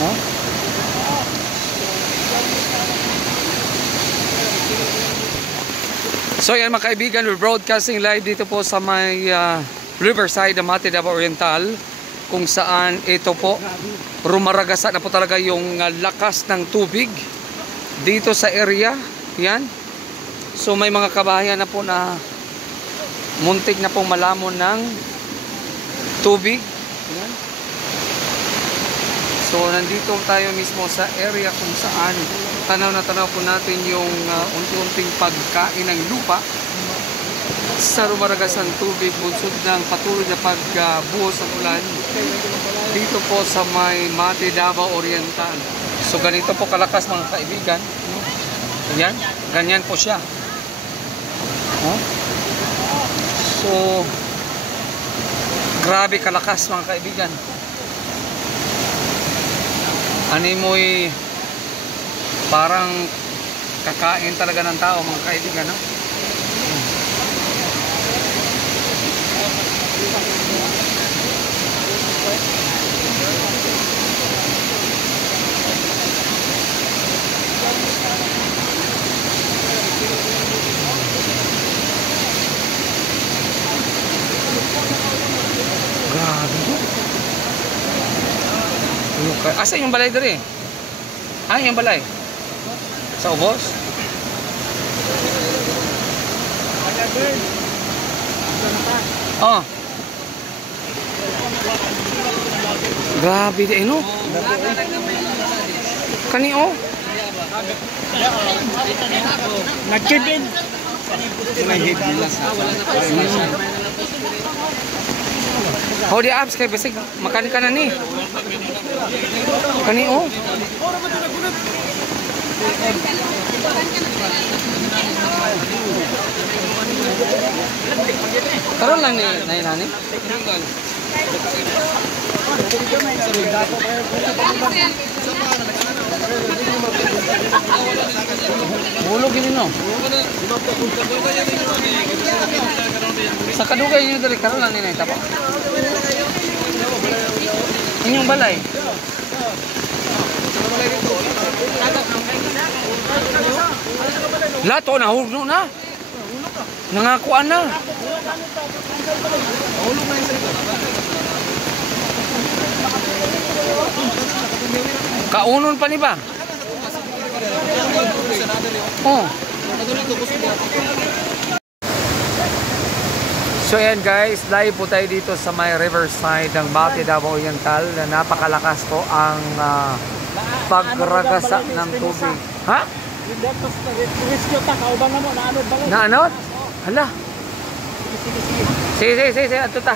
Oh. So yan mga kaibigan, we're broadcasting live dito po sa may Riverside, Amati, Davao Oriental, kung saan ito po rumaragasa na po talaga yung lakas ng tubig dito sa area. Yan. So may mga kabahayan na po na muntik na pong malamon ng tubig. Yan. So nandito tayo mismo sa area kung saan tanaw na tanaw po natin yung unti-unting pagkain ng lupa sa rumaragasang tubig, bunsod ng patuloy na pagbuhos ng ulan dito po sa may Mati, Davao Oriental. So ganito po kalakas mga kaibigan. Ayan, ganyan po siya. So grabe kalakas mga kaibigan. Animoy parang kakain talaga ng tao mga kaibigan, no? Grabe. Asa yung balay dere? Ah, yung balay? Sa ubos? Oh. Grabe din, no? Kani, oh? Nagkibin. How di apps kay basig makan ka na ni. Kani, oh? Karon lang ni nani? Bulog ini no. Sa kadugay niyo diri karon lang ni tapa. Inyong balay. Lato na hulog na. Nangakuan na. Kaunon pa ni ba? Oh. So yan guys, live po tayo dito sa may Riverside ng Mati, Davao Oriental na napakalakas po ang pagragasa ng tubig. Ha? Naanod? Hala. Sige, ato ta.